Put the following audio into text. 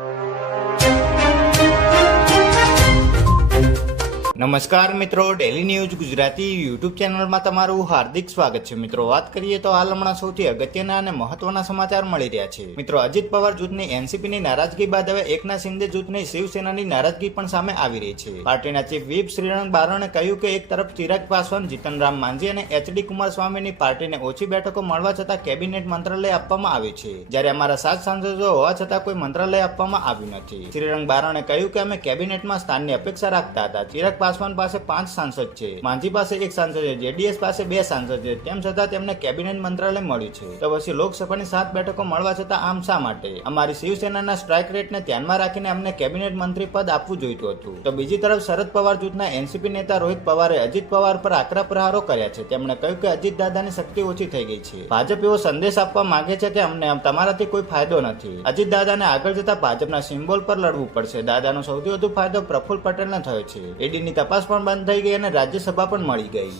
you. નમસ્કાર મિત્રો daily news Gujarati YouTube ચેનલમાં તમારું હાર્દિક સ્વાગત છે. મિત્રો, વાત કરીએ તો હાલ હમણાં સૌથી અગત્યના અને મહત્વના સમાચાર મળી રહ્યા છે. મિત્રો, અજીત પવાર જૂથની એનસીપીની નારાજગી બાદ હવે એકના શિંદે જૂથની શિવસેનાની નારાજગી પણ સામે આવી રહી છે. પાર્ટીના ચીફ વીપ શ્રીરંગ બારણે કહ્યું કે એક તરફ ચિરાગ પાસવાન જીતનરામ માંઝી અને એચડી કુમારસ્વામીની પાર્ટીને ઓછી બેઠકો મળવા છતાં કેબિનેટ મંત્રાલય આપવામાં આવ્યું છે. જ્યારે અમારા સાત સાંસદો હોવા છતાં કોઈ મંત્રાલય આપવામાં આવ્યું નથી. શ્રીરંગ બારણે કહ્યું કે અમે કેબિનેટમાં સ્થાનની અપેક્ષા રાખતા હતા. ચિરાગ પાસવાન પાસે પાંચ સાંસદ છે માંઝી પાસે એક સાંસદ છે, જેડીએસ પાસે બે સાંસદ છે. તેમ છતાં તેમને કેબિનેટ મંત્રાલય મળ્યું છે. તો પછી લોકસભાની સાત બેઠકો મળવા છતાં આમ શા માટે? અમારી શિવસેનાના સ્ટ્રાઇક રેટને ધ્યાનમાં રાખીને અમને કેબિનેટ મંત્રી પદ આપવું જોઈતું હતું. તો બીજી તરફ શરદ પવાર જૂથના એનસીપી નેતા રોહિત પવારે અજીત પવાર પર આકરા પ્રહારો કર્યા છે. તેમણે કહ્યું કે અજીત દાદાની શક્તિ ઓછી થઈ ગઈ છે. ભાજપ એવો સંદેશ આપવા માંગે છે કે અમને તમારાથી કોઈ ફાયદો નથી. અજીત દાદાને આગળ જતા ભાજપના સિમ્બોલ પર લડવું પડશે. દાદાનો સૌથી વધુ ફાયદો પ્રફુલ પટેલને થયો છે. ઈડીની તપાસ પણ બંધ થઈ ગઈ અને રાજ્યસભા પણ મળી ગઈ.